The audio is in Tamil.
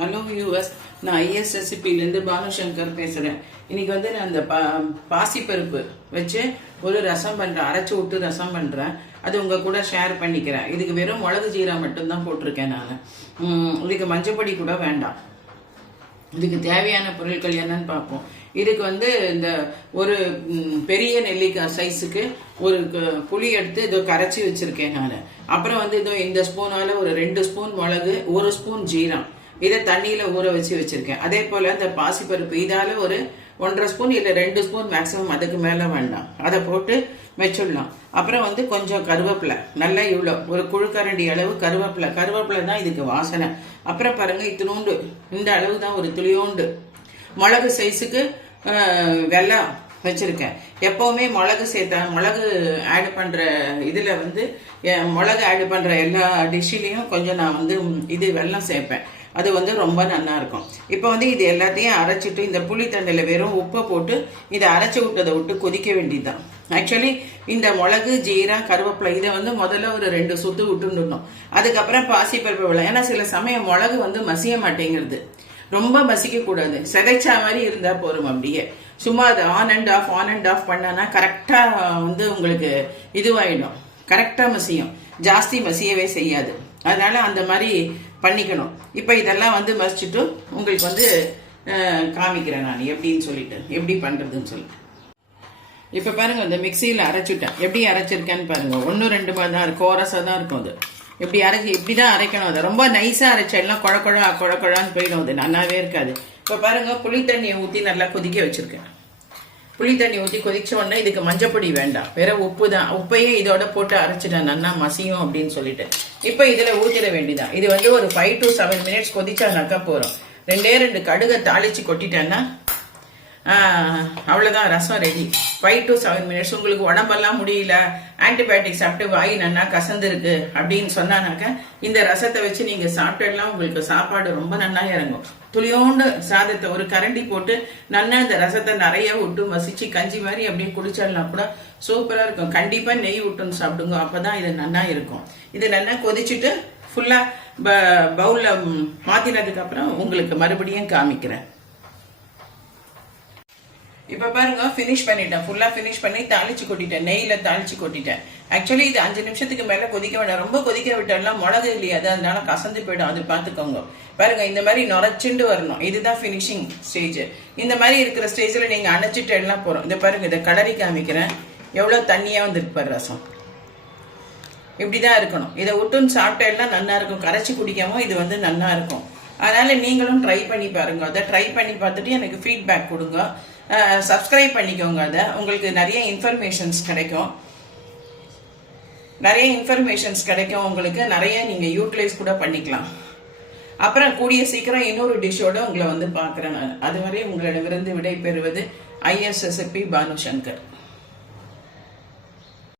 ஹலோ யூஎஸ், நான் ஐஎஸ்எஸ்சிபிலேருந்து பானுசங்கர் பேசுகிறேன். இன்னைக்கு வந்து நான் அந்த பாசிப்பருப்பு வச்சு ஒரு ரசம் பண்ணுறேன், அரைச்சி விட்டு ரசம் பண்ணுறேன். அது உங்கள் கூட ஷேர் பண்ணிக்கிறேன். இதுக்கு வெறும் மிளகு ஜீரகம் மட்டும்தான் போட்டிருக்கேன் நான். இதுக்கு மஞ்சப்பொடி கூட வேண்டாம். இதுக்கு தேவையான பொருட்கள் என்னன்னு பார்ப்போம். இதுக்கு வந்து இந்த ஒரு பெரிய நெல்லிக்காய் சைஸுக்கு ஒரு புளி எடுத்து இதோ கரைச்சி வச்சிருக்கேன் நான். அப்புறம் வந்து இதோ இந்த ஸ்பூனால ஒரு 2 ஸ்பூன் மிளகு, 1 ஸ்பூன் ஜீரம், இதை தண்ணியில ஊற வச்சிருக்கேன். அதே போல இந்த பாசிப்பருப்பு இதால ஒரு 1.5 ஸ்பூன் இல்லை 2 ஸ்பூன் மேக்சிமம், அதுக்கு மேல வேண்டாம், அதை போட்டு வச்சிடலாம். அப்புறம் வந்து கொஞ்சம் கருவேப்பிலை, நல்லா இவ்வளோ ஒரு குழுக்கரண்டி அளவு கருவேப்பிலை தான் இதுக்கு வாசனை. அப்புறம் பாருங்க, இத்தினோண்டு இந்த அளவு தான், ஒரு துளியோண்டு மிளகு சைஸுக்கு வெல்லம் வச்சிருக்கேன். எப்பவுமே மிளகு மிளகு ஆட் பண்ற இதுல வந்து மிளகு ஆட் பண்ற எல்லா டிஷ்ஷிலையும் கொஞ்சம் நான் வந்து இது வெல்லம் சேர்ப்பேன். அது வந்து ரொம்ப நல்லா இருக்கும். இப்போ வந்து இது எல்லாத்தையும் அரைச்சிட்டு இந்த புளி தண்ணியில வெறும் உப்பை போட்டு இதை அரைச்சி விட்டதை விட்டு கொதிக்க வேண்டியதுதான். ஆக்சுவலி இந்த மிளகு ஜீரா கருவேப்பிலை இதை வந்து முதல்ல ஒரு 2 சுத்து விட்டுடணும். அதுக்கப்புறம் பாசிப்பருப்பு விலை, ஏன்னா சில சமயம் மிளகு வந்து மசிய மாட்டேங்கிறது. ரொம்ப மசிக்க கூடாது, செதைச்சா மாதிரி இருந்தா போறோம். அப்படியே சும்மா அதை ஆன் அண்ட் ஆஃப் பண்ணனா கரெக்டா வந்து உங்களுக்கு இதுவாயிடும், கரெக்டா மசியும், ஜாஸ்தி மசியவே செய்யாது. அதனால அந்த மாதிரி பண்ணிக்கணும். இப்ப இதெல்லாம் வந்து மசிச்சுட்டு உங்களுக்கு வந்து காமிக்கிறேன் நான் எப்படின்னு சொல்லிட்டு, எப்படி பண்றதுன்னு சொல்லிட்டு. இப்ப பாருங்க, இந்த மிக்சியில அரைச்சுட்டேன். எப்படி அரைச்சிருக்கேன்னு பாருங்க. 1 2 தான் கோரஸா தான் இருக்கும். அது எப்படி இப்படிதான் அரைக்கணும். அதை ரொம்ப நைஸா அரைச்செல்லாம் குழக்குழான்னு போயிடும், அது நல்லாவே இருக்காது. இப்ப பாருங்க, புளி தண்ணியை ஊத்தி நல்லா கொதிக்க வச்சிருக்கேன். புளி தண்ணி ஊற்றி கொதிச்ச உடனே இதுக்கு மஞ்சப்பொடி வேண்டாம், வேற உப்பு தான். உப்பையே இதோட போட்டு அரைச்சிட்டேன், நல்லா மசியும் அப்படின்னு சொல்லிட்டு. இப்போ இதுல ஊத்திட வேண்டியதான். இது வந்து ஒரு 5 to 7 மினிட்ஸ் கொதிச்சா நக்க போறோம். 2 கடுகை தாளிச்சு கொட்டிட்டேன்னா அவ்வளவுதான், ரசம் ரெடி. 5 to 7 minutes. உங்களுக்கு உடம்பெல்லாம் முடியல, ஆன்டிபயோட்டிக் சாப்பிட்டு வாய் நன்னா கசந்து இருக்கு அப்படின்னு சொன்னானாக்க இந்த ரசத்தை வச்சு நீங்க சாப்பிட்டெல்லாம் உங்களுக்கு சாப்பாடு ரொம்ப நன்னா இறங்கும். துளியோண்டு சாதத்தை ஒரு கரண்டி போட்டு நல்லா இந்த ரசத்தை நிறைய விட்டு மசிச்சு கஞ்சி மாதிரி அப்படியே குடிச்சிடலாம் கூட, சூப்பரா இருக்கும். கண்டிப்பா நெய் விட்டுன்னு சாப்பிடுங்க, அப்பதான் இது நல்லா இருக்கும். இது நல்லா கொதிச்சுட்டு ஃபுல்லா பவுல்ல மாத்தினதுக்கு அப்புறம் உங்களுக்கு மறுபடியும் காமிக்கிறேன். இப்ப பாருங்க, பினிஷ் பண்ணிட்டேன். ஃபுல்லா பினிஷ் பண்ணி தாளிச்சு கொட்டிட்டேன், நெய்ல தாளிச்சு கொட்டிட்டேன். ஆக்சுவலி இது 5 நிமிஷத்துக்கு மேல கொதிக்க வேண்டாம். ரொம்ப கொதிக்க விட்டாலும் மிளகு இல்லையா, அதனால கசந்து போயிடும், அது பாத்துக்கோங்க. பாருங்க, இந்த மாதிரி நுரைச்சுண்டு வரணும், இதுதான் பினிஷிங் ஸ்டேஜ். இந்த மாதிரி இருக்கிற ஸ்டேஜ்ல நீங்க அணைச்சிட்டு எல்லாம் போறோம். இதை பாருங்க, இதை கலரி காமிக்கிறேன். எவ்வளவு தண்ணியா வந்துருக்கு ரசம். இப்படிதான் இருக்கணும். இதை விட்டுன்னு சாப்பிட்டா எல்லாம் நல்லா இருக்கும். கரைச்சி குடிக்கவும் இது வந்து நல்லா இருக்கும். அதனால நீங்களும் ட்ரை பண்ணி பாருங்க. அதை ட்ரை பண்ணி பார்த்துட்டு எனக்கு ஃபீட்பேக் கொடுங்க. சப்ஸ்கிரைப் பண்ணிக்கோங்க. அதை உங்களுக்கு நிறைய இன்ஃபர்மேஷன்ஸ் கிடைக்கும். உங்களுக்கு நிறைய நீங்க யூட்டிலைஸ் கூட பண்ணிக்கலாம். அப்புறம் கூடிய சீக்கிரம் இன்னொரு டிஷ்ஷோட உங்களை வந்து பார்க்குறேன் நான். அதுவரை உங்களிடமிருந்து விடை பெறுவது ஐஎஸ்எஸ்பி பானுசங்கர்.